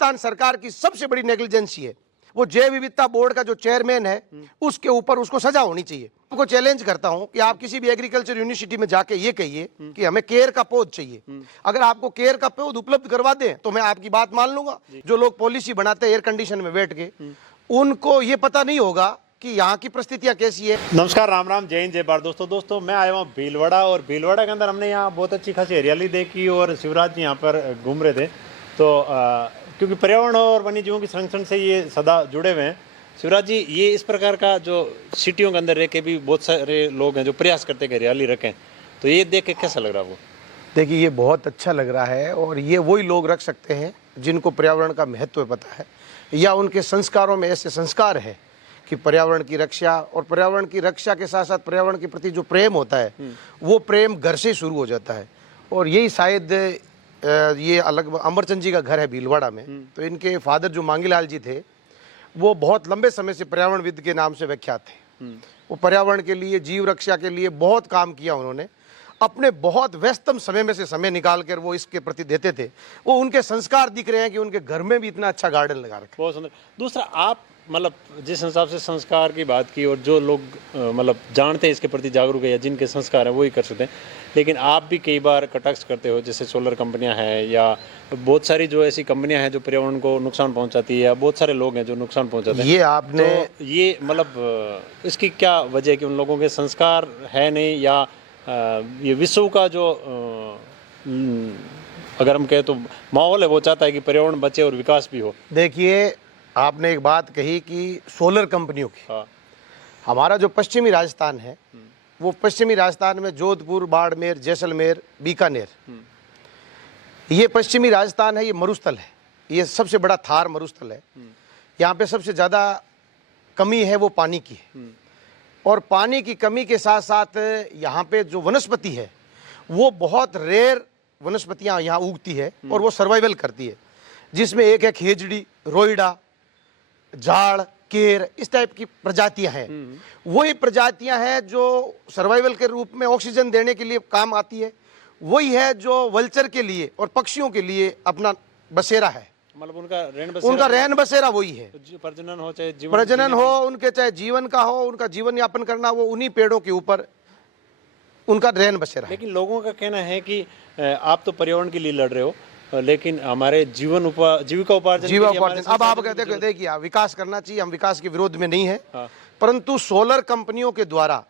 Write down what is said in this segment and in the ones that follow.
राजस्थान सरकार की सबसे बड़ी नेग्लिजेंसी है। वो जैव विविधता बोर्ड का जो चेयरमैन है उसके ऊपर उसको सजा होनी चाहिए। आपको चैलेंज करता हूं कि आप किसी भी एग्रीकल्चर यूनिवर्सिटी में जाके ये कहिए कि हमें केयर का पौध चाहिए। अगर आपको केयर का पौध उपलब्ध करवा दें तो मैं आपकी बात मान लूंगा। जो लोग पॉलिसी बनाते हैं एयर कंडीशन में बैठ के, उनको ये पता नहीं होगा कि यहाँ की परिस्थितियां कैसी है। नमस्कार, राम राम, जय हिंद, जय भारत। दोस्तों मैं आया हूँ भीलवाड़ा, और भीलवाड़ा के अंदर हमने यहाँ बहुत अच्छी खासी हरियाली देखी और शिवराज जी यहाँ पर घूम रहे थे। तो क्योंकि पर्यावरण और वन्य जीवों के संरक्षण से ये सदा जुड़े हुए हैं। शिवराज जी, ये इस प्रकार का जो सिटियों के अंदर रह के भी बहुत सारे लोग हैं जो प्रयास करते हैं कि हरियाली रखें, तो ये देख के कैसा लग रहा है आपको? देखिए, ये बहुत अच्छा लग रहा है और ये वही लोग रख सकते हैं जिनको पर्यावरण का महत्व पता है, या उनके संस्कारों में ऐसे संस्कार है कि पर्यावरण की रक्षा, और पर्यावरण की रक्षा के साथ साथ पर्यावरण के प्रति जो प्रेम होता है वो प्रेम घर से शुरू हो जाता है। और यही शायद ये अलग अमरचंद जी का घर है भीलवाड़ा में। तो इनके फादर जो मांगीलाल जी थे वो बहुत लंबे समय से पर्यावरणविद के नाम से विख्यात थे। वो पर्यावरण के लिए, जीव रक्षा के लिए बहुत काम किया उन्होंने। अपने बहुत व्यस्तम समय में से समय निकाल कर वो इसके प्रति देते थे। वो उनके संस्कार दिख रहे हैं कि उनके घर में भी इतना अच्छा गार्डन लगा रखा है। बहुत सुंदर। दूसरा, आप मतलब जिस हिसाब से संस्कार की बात की, और जो लोग मतलब जानते हैं इसके प्रति जागरूक है या जिनके संस्कार हैं वो ही कर सकते हैं, लेकिन आप भी कई बार कटाक्ष करते हो, जैसे सोलर कंपनियां हैं या बहुत सारी जो ऐसी कंपनियां हैं जो पर्यावरण को नुकसान पहुंचाती है, या बहुत सारे लोग हैं जो नुकसान पहुंचाते हैं। ये आपने तो ये मतलब इसकी क्या वजह है कि उन लोगों के संस्कार है नहीं, या ये विश्व का जो अगर हम कहें तो माहौल है वो चाहता है कि पर्यावरण बचे और विकास भी हो? देखिए, आपने एक बात कही कि सोलर कंपनियों की। हाँ। हमारा जो पश्चिमी राजस्थान है वो पश्चिमी राजस्थान में जोधपुर, बाड़मेर, जैसलमेर, बीकानेर, ये पश्चिमी राजस्थान है। ये मरुस्थल है, ये सबसे बड़ा थार मरुस्थल है। यहाँ पे सबसे ज़्यादा कमी है वो पानी की है। और पानी की कमी के साथ साथ यहाँ पे जो वनस्पति है वो बहुत रेयर वनस्पतियाँ यहाँ उगती है और वो सर्वाइवल करती है, जिसमें एक है खेजड़ी, रोइडा, झाड़, केर, इस टाइप की प्रजातियां हैं। वही प्रजातियां हैं जो सर्वाइवल के रूप में ऑक्सीजन देने के लिए काम आती है। वही है जो वल्चर के लिए और पक्षियों के लिए अपना बसेरा है। मतलब उनका रहन बसेरा वही है। प्रजनन हो, चाहे प्रजनन हो, उनके चाहे जीवन का हो, उनका जीवन यापन करना, वो उन्हीं पेड़ों के ऊपर उनका रहन बसेरा है। लेकिन लोगों का कहना है कि आप तो पर्यावरण के लिए लड़ रहे हो, लेकिन हमारे जीविका उपार्जन अब आप कहते हैं देखिए विकास करना चाहिए, हम विकास के विरोध में नहीं है। हाँ। परंतु सोलर कंपनियों के द्वारा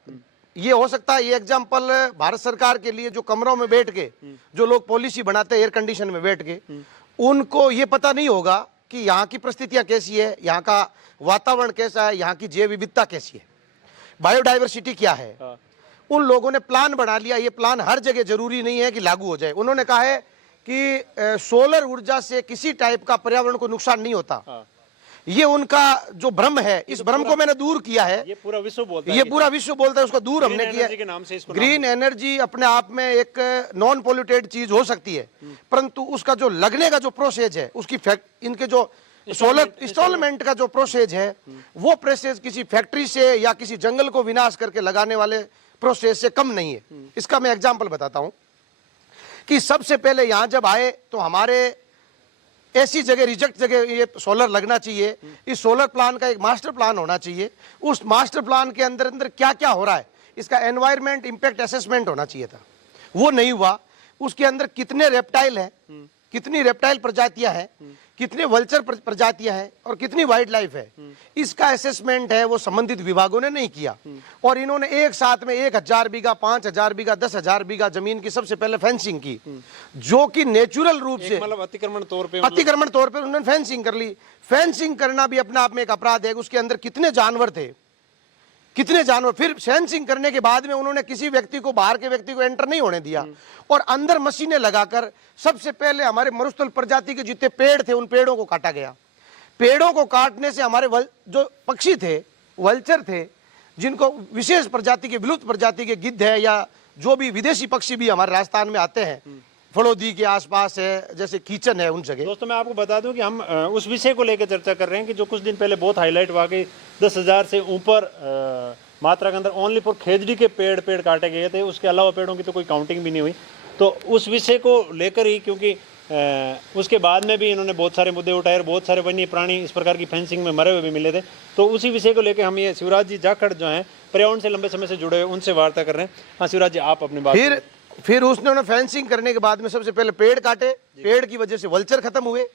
ये हो सकता है, ये एग्जाम्पल भारत सरकार के लिए, जो कमरों में बैठ के जो लोग पॉलिसी बनाते हैं एयर कंडीशन में बैठ के, उनको ये पता नहीं होगा कि यहाँ की परिस्थितियां कैसी है, यहाँ का वातावरण कैसा है, यहाँ की जैव विविधता कैसी है, बायोडाइवर्सिटी क्या है। उन लोगों ने प्लान बना लिया। ये प्लान हर जगह जरूरी नहीं है कि लागू हो जाए। उन्होंने कहा है कि सोलर ऊर्जा से किसी टाइप का पर्यावरण को नुकसान नहीं होता। ये उनका जो भ्रम है, इस भ्रम को मैंने दूर किया है। ये पूरा विश्व बोलता है, ये पूरा विश्व बोलता है, उसको दूर हमने किया। ग्रीन एनर्जी अपने आप में एक नॉन पोल्यूटेड चीज हो सकती है, परंतु उसका जो लगने का जो प्रोसेस है, उसकी इनके जो सोलर इंस्टॉलमेंट का जो प्रोसेस है, वो प्रोसेस किसी फैक्ट्री से या किसी जंगल को विनाश करके लगाने वाले प्रोसेस से कम नहीं है। इसका मैं एग्जाम्पल बताता हूं कि सबसे पहले यहाँ जब आए तो हमारे ऐसी जगह, रिजेक्ट जगह ये सोलर लगना चाहिए। इस सोलर प्लान का एक मास्टर प्लान होना चाहिए। उस मास्टर प्लान के अंदर अंदर क्या क्या हो रहा है, इसका एनवायरमेंट इंपैक्ट असेसमेंट होना चाहिए था। वो नहीं हुआ। उसके अंदर कितने रेप्टाइल हैं, कितनी रेप्टाइल प्रजातियां हैं, कितने वल्चर प्रजातियां हैं और कितनी वाइल्ड लाइफ है, इसका असेसमेंट है वो संबंधित विभागों ने नहीं किया। और इन्होंने एक साथ में 1000 बीघा, 5000 बीघा, 10,000 बीघा जमीन की सबसे पहले फेंसिंग की, जो कि नेचुरल रूप से मतलब अतिक्रमण तौर पे उन्होंने फेंसिंग कर ली। फेंसिंग करना भी अपने आप में एक अपराध है। उसके अंदर कितने जानवर थे, कितने जानवर। फिर फेंसिंग करने के बाद में उन्होंने किसी व्यक्ति को, बाहर के व्यक्ति को एंटर नहीं होने दिया, और अंदर मशीनें लगाकर सबसे पहले हमारे मरुस्थल प्रजाति के जितने पेड़ थे उन पेड़ों को काटा गया। पेड़ों को काटने से हमारे जो पक्षी थे, वल्चर थे, जिनको विशेष प्रजाति के, विलुप्त प्रजाति के गिद्ध है या जो भी विदेशी पक्षी भी हमारे राजस्थान में आते हैं, फड़ौदी के आसपास है, जैसे कीचन है, उन जगह। दोस्तों, मैं आपको बता दूं कि हम उस विषय को लेकर चर्चा कर रहे हैं कि जो कुछ दिन पहले बहुत हाईलाइट हुआ कि 10,000 से ऊपर मात्रा के अंदर ओनली फॉर खेजड़ी के पेड़ काटे गए थे। उसके अलावा पेड़ों की तो कोई काउंटिंग भी नहीं हुई। तो उस विषय को लेकर ही, क्योंकि उसके बाद में भी इन्होंने बहुत सारे मुद्दे उठाए और बहुत सारे वन्य प्राणी इस प्रकार की फेंसिंग में मरे हुए भी मिले थे। तो उसी विषय को लेकर हम ये शिवराज जी जाखड़ जो हैं पर्यावरण से लंबे समय से जुड़े हुए, उनसे वार्ता कर रहे हैं। हाँ शिवराज जी, आप अपनी बात। फिर उसने फेंसिंग करने के बाद में सबसे पहले पेड़ काटे, पेड़ की वजह से वल्चर खत्म हुए,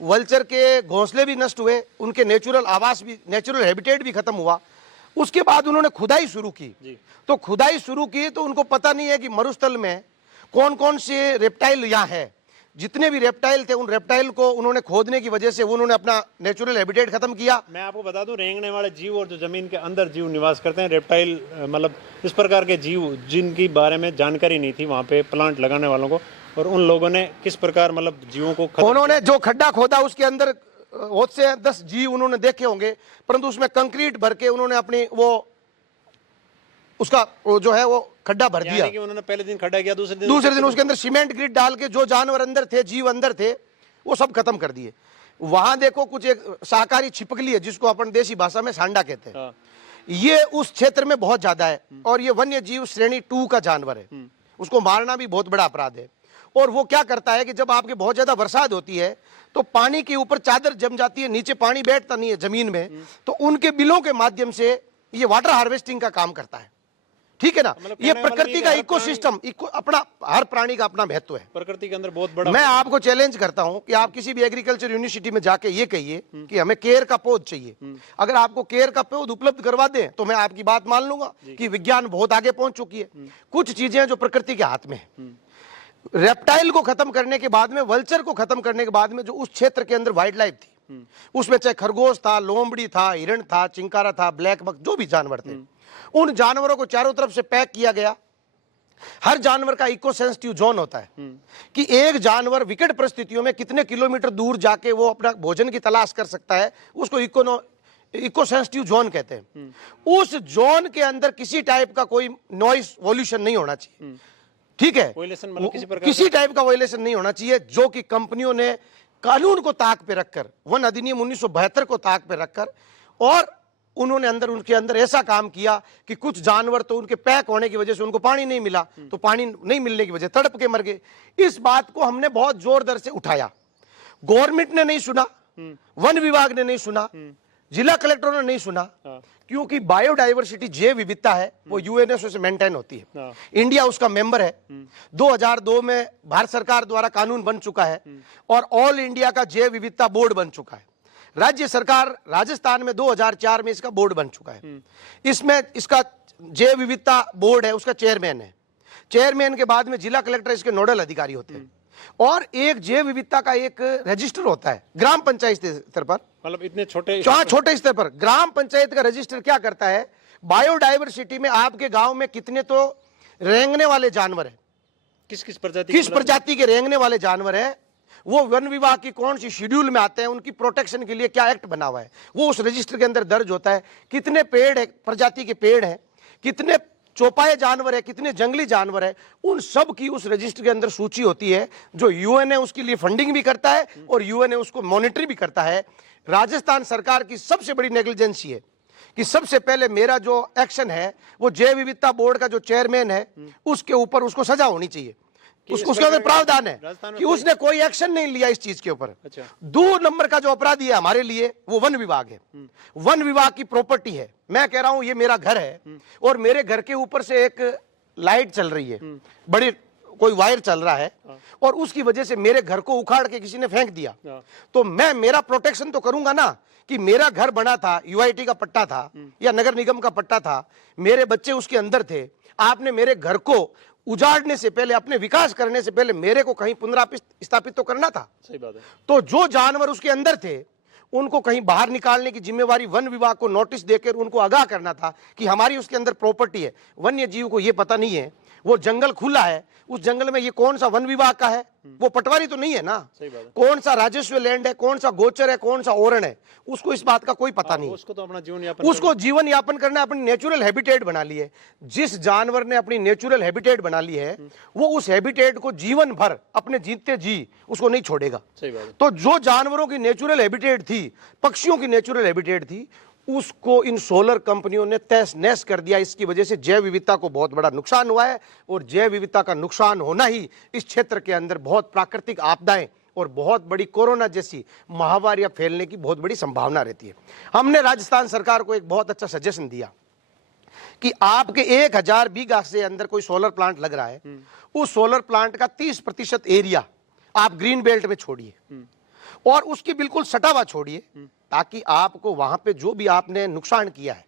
वल्चर के घोंसले भी नष्ट हुए, उनके नेचुरल आवास भी, नेचुरल हैबिटेट भी खत्म हुआ। उसके बाद उन्होंने खुदाई शुरू की। तो खुदाई शुरू की तो उनको पता नहीं है कि मरुस्थल में कौन कौन से रेप्टाइल यहाँ है। जितने भी रेप्टाइल थे उन रेप्टाइल को उन्होंने खोदने की वजह से उन्होंने अपना नेचुरल हैबिटेट खत्म किया। मैं आपको बता दूं, रेंगने वाले जीव और जो जमीन के अंदर जीव निवास करते हैं, रेप्टाइल मतलब इस प्रकार के जीव जिनकी बारे में जानकारी नहीं थी वहाँ पे प्लांट लगाने वालों को, और उन लोगों ने किस प्रकार मतलब जीवों को उन्होंने जो खड्डा खोदा उसके अंदर बहुत से 10 जीव उन्होंने देखे होंगे, परंतु उसमें कंक्रीट भर के उन्होंने अपनी वो जो है वो खड्डा भर दिया। कि उन्होंने पहले दिन खड्डा किया, दूसरे दिन उसके अंदर सीमेंट ग्रिड डाल के जो जानवर अंदर थे, जीव अंदर थे, वो सब खत्म कर दिए। वहां देखो कुछ एक शाकाहारी छिपकली है जिसको अपन देसी भाषा में सांडा कहते हैं। ये उस क्षेत्र में बहुत ज्यादा है और ये वन्य जीव श्रेणी 2 का जानवर है। उसको मारना भी बहुत बड़ा अपराध है। और वो क्या करता है कि जब आपके बहुत ज्यादा बरसात होती है तो पानी के ऊपर चादर जम जाती है, नीचे पानी बैठता नहीं है जमीन में, तो उनके बिलों के माध्यम से ये वाटर हार्वेस्टिंग का काम करता है। ठीक है ना, ये प्रकृति का इकोसिस्टम, अपना हर प्राणी का अपना महत्व है प्रकृति के अंदर बहुत बड़ा। मैं आपको चैलेंज करता हूं कि आप किसी भी एग्रीकल्चर यूनिवर्सिटी में जाके ये कहिए कि हमें केयर का पौध चाहिए। अगर आपको केयर का पौध उपलब्ध करवा दें तो मैं आपकी बात मान लूंगा कि विज्ञान बहुत आगे पहुंच चुकी है। कुछ चीजें जो प्रकृति के हाथ में है। रेप्टाइल को खत्म करने के बाद में, वल्चर को खत्म करने के बाद में जो उस क्षेत्र के अंदर वाइल्ड लाइफ थी, उसमें चाहे खरगोश था, लोमड़ी था, हिरण था, चिंकारा था, ब्लैक बक, जो भी जानवर थे, उन जानवरों को चारों तरफ से पैक किया गया। हर जानवर का इको सेंसिटिव जोन होता है कि एक जानवर विकट परिस्थितियों में कितने किलोमीटर दूर जाके वो अपना भोजन की तलाश कर सकता है, उसको इको सेंसिटिव जोन कहते हैं। उस जोन के अंदर किसी टाइप का कोई नॉइस वॉल्यूशन नहीं होना चाहिए। ठीक है, किसी टाइप का वायलेशन नहीं होना चाहिए, जो कि कंपनियों ने कानून को ताक पे रखकर, वन अधिनियम 1972 को ताक पे रखकर, और उन्होंने उनके अंदर ऐसा काम किया कि कुछ जानवर तो उनके पैक होने की वजह से उनको पानी नहीं मिला, तो पानी नहीं मिलने की वजह तड़प के मर गए। इस बात को हमने बहुत जोर दर से उठाया। गवर्नमेंट ने नहीं सुना, वन विभाग ने नहीं सुना, जिला कलेक्टरों ने नहीं सुना, क्योंकि बायोडाइवर्सिटी जैव विविधता है वो यूएनएसओ से मेंटेन होती है। इंडिया उसका मेंबर है। 2002 में भारत सरकार द्वारा कानून बन चुका है और ऑल इंडिया का जैव विविधता बोर्ड बन चुका है। राज्य सरकार राजस्थान में 2004 में इसका बोर्ड बन चुका है। इसमें इसका जैव विविधता बोर्ड है, उसका चेयरमैन है। चेयरमैन के बाद में जिला कलेक्टर इसके नोडल अधिकारी होते हैं, और एक जैव विविधता का एक रजिस्टर होता है ग्राम पंचायत स्तर पर। मतलब इतने छोटे स्तर पर ग्राम पंचायत का रजिस्टर क्या करता है, बायोडाइवर्सिटी में आपके गांव में कितने तो रेंगने वाले जानवर है, किस प्रजाति के रेंगने वाले जानवर है, वो वन विभाग की कौन सी शेड्यूल में आते हैं, उनकी प्रोटेक्शन के लिए क्या एक्ट बना हुआ है, वो उस रजिस्टर के अंदर दर्ज होता है। कितने पेड़ है, प्रजाति के पेड़ हैं, कितने चौपाए जानवर है, कितने जंगली जानवर है, उन सब की उस रजिस्टर के अंदर सूची होती है, जो यूएन है उसके लिए फंडिंग भी करता है और यूएन है उसको मॉनिटर भी करता है। राजस्थान सरकार की सबसे बड़ी नेग्लिजेंसी है कि सबसे पहले मेरा जो एक्शन है वो जैव विविधता बोर्ड का जो चेयरमैन है उसके ऊपर उसको सजा होनी चाहिए। उसके अंदर प्रावधान है कि उसने कोई एक्शन नहीं लिया इस चीज के ऊपर। 2 नंबर का जो अपराधी है हमारे लिए वो वन विभाग है। वन विभाग की प्रॉपर्टी है। मैं कह रहा हूं ये मेरा घर है और मेरे घर के ऊपर से एक लाइट चल रही है, बड़ी कोई वायर चल रहा है, और उसकी वजह से मेरे घर को उखाड़ के किसी ने फेंक दिया, तो मैं मेरा प्रोटेक्शन तो करूंगा ना कि मेरा घर बना था, यूआईटी का पट्टा था या नगर निगम का पट्टा था, मेरे बच्चे उसके अंदर थे, आपने मेरे घर को उजाड़ने से पहले, अपने विकास करने से पहले मेरे को कहीं पुनर्स्थापित तो करना था। सही बात है। तो जो जानवर उसके अंदर थे उनको कहीं बाहर निकालने की जिम्मेवारी वन विभाग को नोटिस देकर उनको आगाह करना था कि हमारी उसके अंदर प्रॉपर्टी है। वन्य जीव को यह पता नहीं है, वो जंगल खुला है, उस जंगल में ये कौन सा वन विभाग का है, वो पटवारी तो नहीं है ना, कौन सा राजस्व लैंड है, कौन सा गोचर है, कौन सा ओरण है, उसको इस बात का कोई पता नहीं। उसको तो अपना जीवन यापन करना, अपनी नेचुरल हैबिटेट बना ली है। जिस जानवर ने अपनी नेचुरल हैबिटेट बना ली है वो उस हैबिटेट को जीवन भर अपने जीते जी उसको नहीं छोड़ेगा। तो जो जानवरों की नेचुरल हैबिटेट थी, पक्षियों की नेचुरल हैबिटेट थी, उसको इन सोलर कंपनियों ने तहस नहस कर दिया। इसकी वजह से जैव विविधता को बहुत बड़ा नुकसान हुआ है, और जैव विविधता का नुकसान होना ही इस क्षेत्र के अंदर बहुत प्राकृतिक आपदाएं और बहुत बड़ी कोरोना जैसी महामारियां फैलने की बहुत बड़ी संभावना रहती है। हमने राजस्थान सरकार को एक बहुत अच्छा सजेशन दिया कि आपके 1000 बीघा से अंदर कोई सोलर प्लांट लग रहा है, उस सोलर प्लांट का 30% एरिया आप ग्रीन बेल्ट में छोड़िए और उसकी बिल्कुल सटावा छोड़िए, ताकि आपको वहां पे जो भी आपने नुकसान किया है,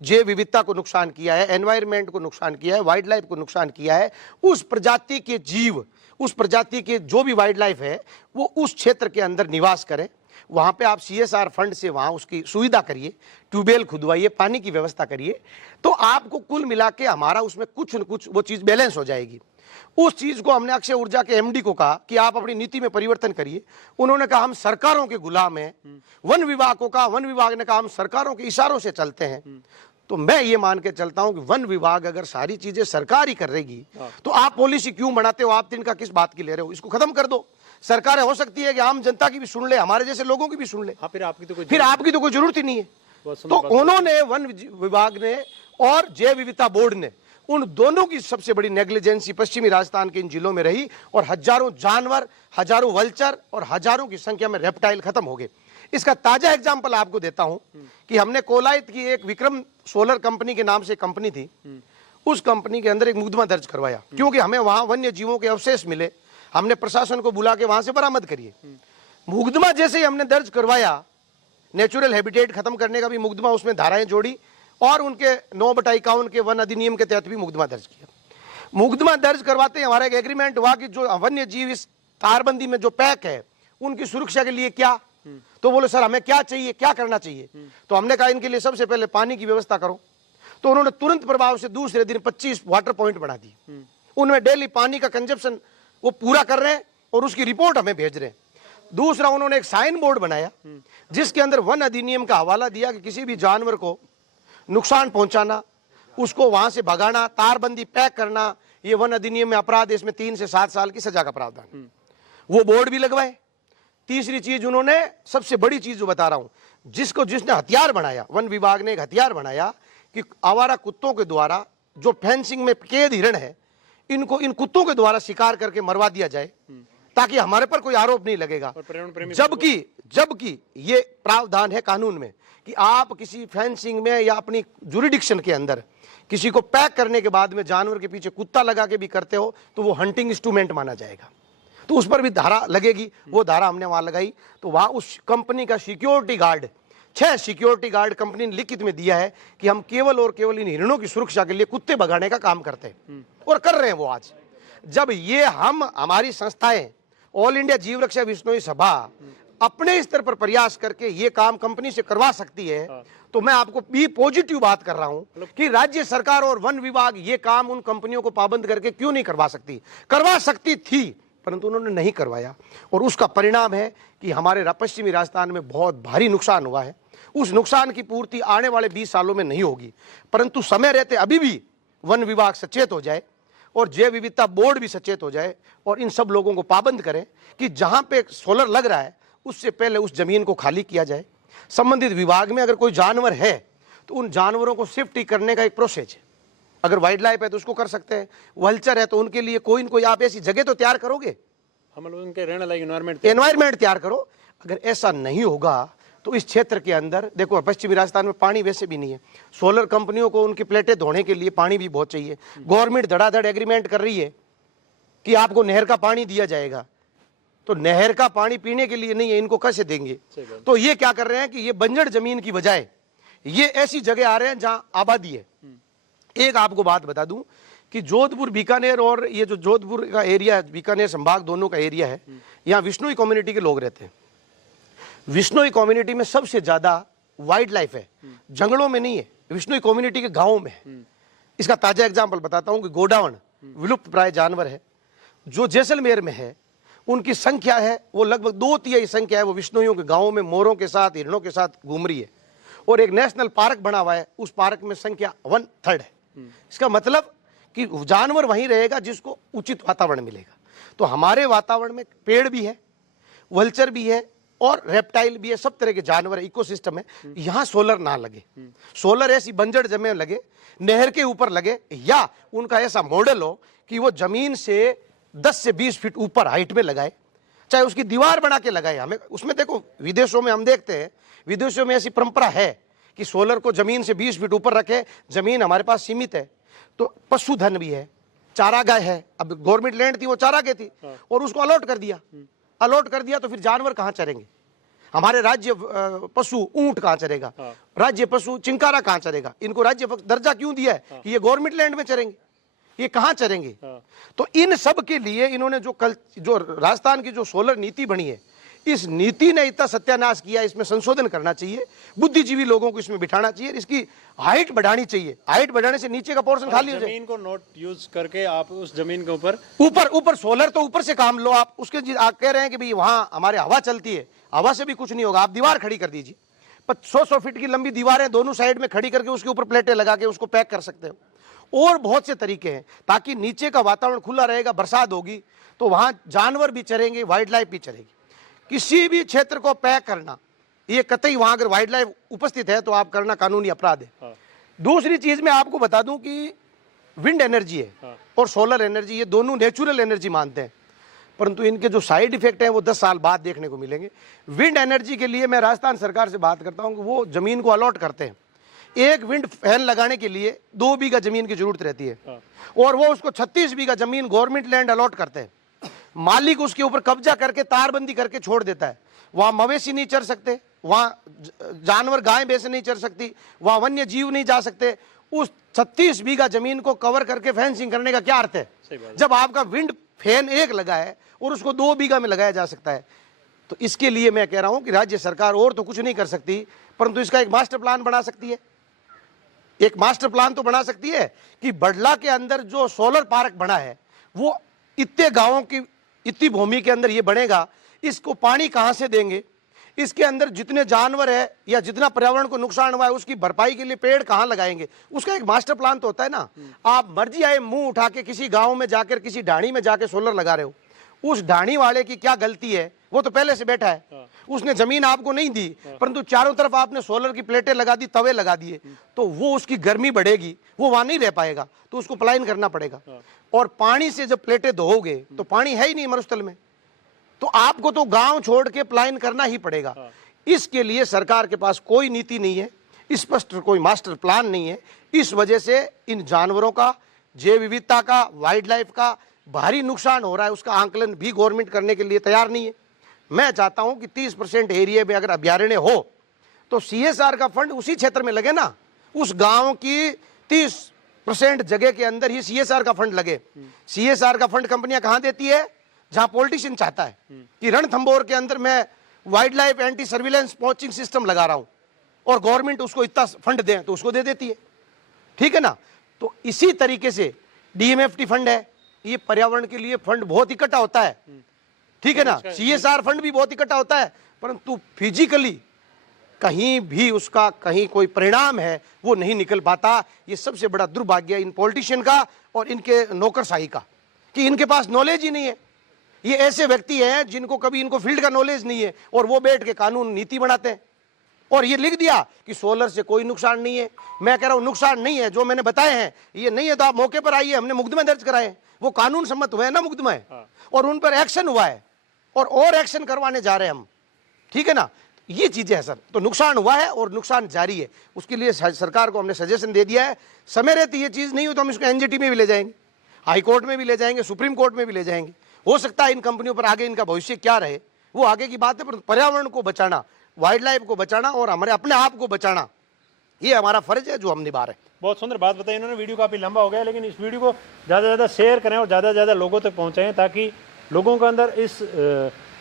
जैव विविधता को नुकसान किया है, एनवायरनमेंट को नुकसान किया है, वाइल्ड लाइफ को नुकसान किया है, उस प्रजाति के जीव, उस प्रजाति के जो भी वाइल्ड लाइफ है वो उस क्षेत्र के अंदर निवास करें। वहां पे आप CSR फंड से वहां उसकी सुविधा करिए, ट्यूबवेल खुदवाइए, पानी की व्यवस्था करिए, तो आपको कुल मिला के हमारा उसमें कुछ न कुछ वो चीज बैलेंस हो जाएगी। उस चीज को हमने अक्षय ऊर्जा के MD को कहा कि आप अपनी नीति में परिवर्तन करिए। उन्होंने कहा हम सरकारों के गुलाम हैं। वन विभाग को कहा, वन विभाग ने कहा हम सरकारों के इशारों से चलते हैं। तो मैं ये मान के चलता हूं कि वन विभाग अगर सारी चीजें सरकार ही कर रहेगी तो आप पॉलिसी क्यों बनाते हो? आप तिनका किस बात की ले रहे हो? इसको खत्म कर दो। सरकारें हो सकती है कि आम जनता की भी सुन ले, हमारे जैसे लोगों की भी सुन ले। हाँ, फिर आपकी तो कोई जरूरत ही नहीं है। तो उन्होंने, वन विभाग ने और जैव विविधता बोर्ड ने, उन दोनों की सबसे बड़ी नेग्लिजेंसी पश्चिमी राजस्थान के इन जिलों में रही और हजारों जानवर, हजारों वल्चर और हजारों की संख्या में रेप्टाइल खत्म हो गए। इसका ताजा एग्जांपल आपको देता हूं कि हमने कोलायत की एक विक्रम सोलर कंपनी के नाम से कंपनी थी, उस कंपनी के अंदर एक मुकदमा दर्ज करवाया क्योंकि हमें वहां वन्य जीवों के अवशेष मिले। हमने प्रशासन को बुला के वहां से बरामद करिए। मुकदमा जैसे ही हमने दर्ज करवाया, नेचुरल हैबिटेट खत्म करने का भी मुकदमा, उसमें धाराएं जोड़ी और उनके 9/51 के वन अधिनियम के तहत भी मुकदमा दर्ज किया। मुकदमा दर्ज करवाते ही हमारा एक एग्रीमेंट हुआ कि जो वन्य जीव इस तारबंदी में जो पैक है उनकी सुरक्षा के लिए क्या, तो बोले सर हमें क्या चाहिए, क्या करना चाहिए? तो हमने कहा इनके लिए सबसे पहले पानी की व्यवस्था करो। तो उन्होंने तुरंत प्रभाव से दूसरे दिन 25 वाटर पॉइंट बढ़ा दिए। उनमें डेली पानी का कंजप्शन वो पूरा कर रहे हैं और उसकी रिपोर्ट हमें भेज रहे हैं। दूसरा, उन्होंने एक साइन बोर्ड बनाया जिसके अंदर वन अधिनियम का हवाला दिया कि किसी भी जानवर को नुकसान पहुंचाना, उसको वहां से भगाना, तारबंदी पैक करना, ये वन अधिनियम में अपराध है, इसमें 3 से 7 साल की सजा का प्रावधान। वो बोर्ड भी लगवाए। तीसरी चीज उन्होंने, सबसे बड़ी चीज जो बता रहा हूं, जिसने हथियार बनाया, वन विभाग ने एक हथियार बनाया कि आवारा कुत्तों के द्वारा जो फेंसिंग में कैद हिरण है, इनको इन कुत्तों के द्वारा शिकार करके मरवा दिया जाए ताकि हमारे पर कोई आरोप नहीं लगेगा। जबकि ये प्रावधान है कानून में कि आप किसी फेंसिंग में या अपनी जुरिडिक्शन के अंदर किसी को पैक करने के बाद में जानवर के पीछे कुत्ता लगा के भी करते हो तो वो हंटिंग इंस्ट्रूमेंट माना जाएगा, तो उस पर भी धारा लगेगी। वो धारा हमने वहां लगाई। तो वहां उस कंपनी का security guard, 6 security guard company ने लिखित में दिया है कि हम केवल और केवल इन हिरणों की सुरक्षा के लिए कुत्ते भगाने का काम करते हैं और कर रहे हैं वो आज। जब ये हमारी संस्थाएं, ऑल इंडिया जीव रक्षा विश्नोई सभा अपने स्तर पर प्रयास करके ये काम कंपनी से करवा सकती है, तो मैं आपको भी पॉजिटिव बात कर रहा हूं कि राज्य सरकार और वन विभाग ये काम उन कंपनियों को पाबंद करके क्यों नहीं करवा सकती? करवा सकती थी, परंतु उन्होंने नहीं करवाया और उसका परिणाम है कि हमारे पश्चिमी राजस्थान में बहुत भारी नुकसान हुआ है। उस नुकसान की पूर्ति आने वाले 20 सालों में नहीं होगी, परंतु समय रहते अभी भी वन विभाग सचेत हो जाए और जैव विविधता बोर्ड भी सचेत हो जाए और इन सब लोगों को पाबंद करें कि जहां पे सोलर लग रहा है उससे पहले उस जमीन को खाली किया जाए। संबंधित विभाग में अगर कोई जानवर है तो उन जानवरों को शिफ्ट करने का एक प्रोसेस है। अगर वाइल्ड लाइफ है तो उसको कर सकते हैं, वल्चर है तो उनके लिए कोई न कोई आप ऐसी जगह तो तैयार करोगे, हम लोग उनके रहने लायक एनवायरमेंट तैयार करो। अगर ऐसा नहीं होगा तो इस क्षेत्र के अंदर देखो, पश्चिमी राजस्थान में पानी वैसे भी नहीं है। सोलर कंपनियों को उनकी प्लेटें धोने के लिए पानी भी बहुत चाहिए। गवर्नमेंट धड़ाधड़ एग्रीमेंट कर रही है कि आपको नहर का पानी दिया जाएगा, तो नहर का पानी पीने के लिए नहीं है, इनको कैसे देंगे? तो ये क्या कर रहे हैं कि ये बंजर जमीन की बजाय ये ऐसी जगह आ रहे हैं जहां आबादी है। एक आपको बात बता दूं कि जोधपुर, बीकानेर और ये जो जोधपुर का एरिया है, बीकानेर संभाग दोनों का एरिया है, यहाँ विश्नोई कम्युनिटी के लोग रहते हैं। विश्नोई कम्युनिटी में सबसे ज्यादा वाइल्ड लाइफ है, जंगलों में नहीं है, विश्नोई कम्युनिटी के गांवों में है। इसका ताजा एग्जाम्पल बताता हूं कि गोडावण विलुप्त प्राय जानवर है जो जैसलमेर में है। उनकी संख्या है वो लगभग 2/3 संख्या है वो विश्नोइयों के गांवों में मोरों के साथ, हिरणों के साथ घूम रही है। और एक नेशनल पार्क बना हुआ है, उस पार्क में संख्या 1/3 है। इसका मतलब कि जानवर वहीं रहेगा जिसको उचित वातावरण मिलेगा। तो हमारे वातावरण में पेड़ भी है, वल्चर भी है, और रेप्टाइल भी है, सब तरह के जानवर है, इकोसिस्टम है। यहाँ सोलर ना लगे, सोलर ऐसी बंजर जमीन में लगे, नहर के ऊपर लगे, या उनका ऐसा मॉडल हो कि वो जमीन से 10 से 20 फीट ऊपर हाइट में लगाए, चाहे उसकी दीवार बना के लगाए। हमें उसमें देखो, विदेशों में हम देखते हैं, विदेशों में ऐसी परंपरा है कि सोलर को जमीन से 20 फीट ऊपर रखे। जमीन हमारे पास सीमित है, तो पशुधन भी है, चारागाह है। अब गवर्नमेंट लैंड थी, वो चारागाह थी, और उसको अलॉट कर दिया। अलॉट कर दिया तो फिर जानवर कहाँ चरेंगे? हमारे राज्य पशु ऊंट कहाँ चरेगा? राज्य पशु चिंकारा कहाँ चरेगा? इनको राज्य दर्जा क्यों दिया है कि ये गवर्नमेंट लैंड में चरेंगे? ये कहाँ चरेंगे? तो इन सब के लिए इन्होंने जो राजस्थान की जो सोलर नीति बनी है, इस नीति ने इतना सत्यानाश किया। इसमें संशोधन करना चाहिए, बुद्धिजीवी लोगों को इसमें बिठाना चाहिए, इसकी हाइट बढ़ानी चाहिए। हाइट बढ़ाने से नीचे का पोर्शन खाली हो जाए। जमीन को नोट यूज करके आप उस जमीन के ऊपर सोलर तो ऊपर से काम लो आप। उसके आप कह रहे हैं कि भाई वहां हमारे हवा चलती है, हवा से भी कुछ नहीं होगा। आप दीवार खड़ी कर दीजिए, 100 फीट की लंबी दीवारें दोनों साइड में खड़ी करके उसके ऊपर प्लेटें लगा के उसको पैक कर सकते हो। और बहुत से तरीके हैं, ताकि नीचे का वातावरण खुला रहेगा। बरसात होगी तो वहां जानवर भी चरेंगे, वाइल्ड लाइफ भी चरेगी। किसी भी क्षेत्र को पैक करना, ये कतई वहां अगर वाइल्ड लाइफ उपस्थित है तो आप करना कानूनी अपराध है। दूसरी चीज मैं आपको बता दूं कि विंड एनर्जी है और सोलर एनर्जी, ये दोनों नेचुरल एनर्जी मानते हैं, परंतु इनके जो साइड इफेक्ट हैं वो 10 साल बाद देखने को मिलेंगे। विंड एनर्जी के लिए मैं राजस्थान सरकार से बात करता हूं कि वो जमीन को अलॉट करते हैं। एक विंड फैन लगाने के लिए 2 बीघा जमीन की जरूरत रहती है, और वो उसको 36 बीघा जमीन गवर्नमेंट लैंड अलॉट करते हैं। मालिक उसके ऊपर कब्जा करके तारबंदी करके छोड़ देता है। वहां मवेशी नहीं चर सकते, वहां जानवर गाय भैंस नहीं चर सकती, वहां वन्य जीव नहीं जा सकते। उस 36 बीघा जमीन को कवर करके फेंसिंग करने का क्या अर्थ है? जब आपका विंड फैन एक लगा है और उसको 2 बीघा में लगाया जा सकता है। तो इसके लिए मैं कह रहा हूं कि राज्य सरकार और तो कुछ नहीं कर सकती, परंतु इसका एक मास्टर प्लान बना सकती है। एक मास्टर प्लान तो बना सकती है कि बड़ला के अंदर जो सोलर पार्क बना है, वो इतने गांवों की इतनी भूमि के अंदर ये बनेगा। इसको पानी कहां से देंगे? इसके अंदर जितने जानवर है या जितना पर्यावरण को नुकसान हुआ है उसकी भरपाई के लिए पेड़ कहां लगाएंगे? उसका एक मास्टर प्लान तो होता है ना। आप मर्जी आए मुंह उठा के किसी गांव में जाकर किसी ढाणी में जाके सोलर लगा रहे हो, उस ढाणी वाले की क्या गलती है? वो तो पहले से बैठा है, उसने जमीन आपको नहीं दी, परंतु चारों तरफ आपने सोलर की प्लेटें लगा दी, तवे लगा दिए, तो वो उसकी गर्मी बढ़ेगी, वो वहां नहीं रह पाएगा, तो उसको पलायन करना पड़ेगा। और पानी से जब प्लेटें धोओगे तो पानी है ही नहीं मरुस्थल में, तो आपको तो गांव छोड़ के पलायन करना ही पड़ेगा। इसके लिए सरकार के पास कोई नीति नहीं है, स्पष्ट कोई मास्टर प्लान नहीं है। इस वजह से इन जानवरों का, जैव विविधता का, वाइल्ड लाइफ का भारी नुकसान हो रहा है। उसका आंकलन भी गवर्नमेंट करने के लिए तैयार नहीं है। मैं चाहता हूं कि 30% एरिया में अगर अभ्यारण्य हो तो CSR का फंड उसी क्षेत्र में लगे ना। उस गांव की 30% जगह के अंदर ही CSR का फंड लगे। CSR का फंड कंपनियां कहां देती है? जहां पॉलिटिशियन चाहता है कि रणथंभौर के अंदर मैं wild life anti surveillance watching system लगा रहा हूं और गवर्नमेंट उसको इतना फंड दे तो उसको दे देती है, ठीक है ना। तो इसी तरीके से DMFT फंड है, ये पर्यावरण के लिए फंड बहुत इकट्ठा होता है, ठीक है ना। CSR फंड भी बहुत इकट्ठा होता है, परंतु फिजिकली कहीं भी उसका कहीं कोई परिणाम है वो नहीं निकल पाता। ये सबसे बड़ा दुर्भाग्य है इन पॉलिटिशियन का और इनके नौकरशाही का, कि इनके पास नॉलेज ही नहीं है। ये ऐसे व्यक्ति हैं जिनको कभी इनको फील्ड का नॉलेज नहीं है और वो बैठ के कानून नीति बनाते हैं और ये लिख दिया कि सोलर से कोई नुकसान नहीं है। मैं कह रहा हूं नुकसान नहीं है, जो मैंने बताए हैं ये नहीं है तो आप मौके पर आइए, हमने मुकदमे दर्ज कराए, वो कानून सम्मत हुए हैं ना मुकदमे, और उन पर एक्शन हुआ है और एक्शन करवाने जा रहे हैं हम, ठीक है ना। ये चीजें है सर, तो नुकसान हुआ है और नुकसान जारी है। उसके लिए सरकार को हमने सजेशन दे दिया है, समय रहती ये चीज नहीं हो तो हम इसको NGT में भी ले जाएंगे, हाई कोर्ट में भी ले जाएंगे, सुप्रीम कोर्ट में भी ले जाएंगे। हो सकता है इन कंपनियों पर आगे इनका भविष्य क्या रहे वो आगे की बात है, पर पर्यावरण को बचाना, वाइल्ड लाइफ को बचाना और हमारे अपने आप को बचाना, ये हमारा फर्ज है जो हम निभा रहे हैं। बहुत सुंदर बात बताई इन्होंने। वीडियो काफी लंबा हो गया, लेकिन इस वीडियो को ज़्यादा से ज़्यादा शेयर करें और ज़्यादा से ज़्यादा लोगों तक पहुँचाएं, ताकि लोगों के अंदर इस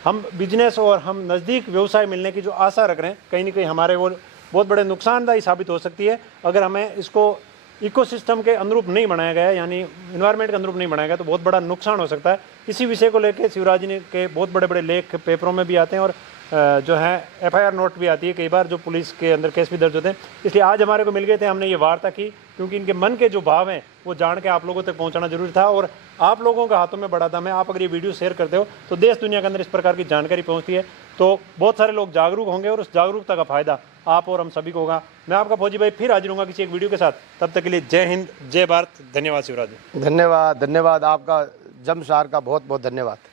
हम बिजनेस और हम नज़दीक व्यवसाय मिलने की जो आशा रख रहे हैं, कहीं ना कहीं हमारे वो बहुत बड़े नुकसानदायी साबित हो सकती है अगर हमें इसको इकोसिस्टम के अनुरूप नहीं बनाया गया, यानी इन्वायरमेंट के अनुरूप नहीं बनाया गया, तो बहुत बड़ा नुकसान हो सकता है। इसी विषय को लेकर शिवराज जी ने के बहुत बड़े बड़े लेख पेपरों में भी आते हैं और जो है FIR नोट भी आती है कई बार, जो पुलिस के अंदर केस भी दर्ज होते हैं। इसलिए आज हमारे को मिल गए थे, हमने ये वार्ता की, क्योंकि इनके मन के जो भाव हैं वो जान के आप लोगों तक पहुंचाना जरूरी था। और आप लोगों के हाथों में बड़ा दम है। आप अगर ये वीडियो शेयर करते हो तो देश दुनिया के अंदर इस प्रकार की जानकारी पहुंचती है, तो बहुत सारे लोग जागरूक होंगे और उस जागरूकता का फायदा आप और हम सभी को होगा। मैं आपका फौजी भाई फिर हाजिर हूँगा किसी एक वीडियो के साथ। तब तक के लिए जय हिंद, जय भारत। धन्यवाद शिवराज जी। धन्यवाद, धन्यवाद आपका, जमशार का बहुत बहुत धन्यवाद।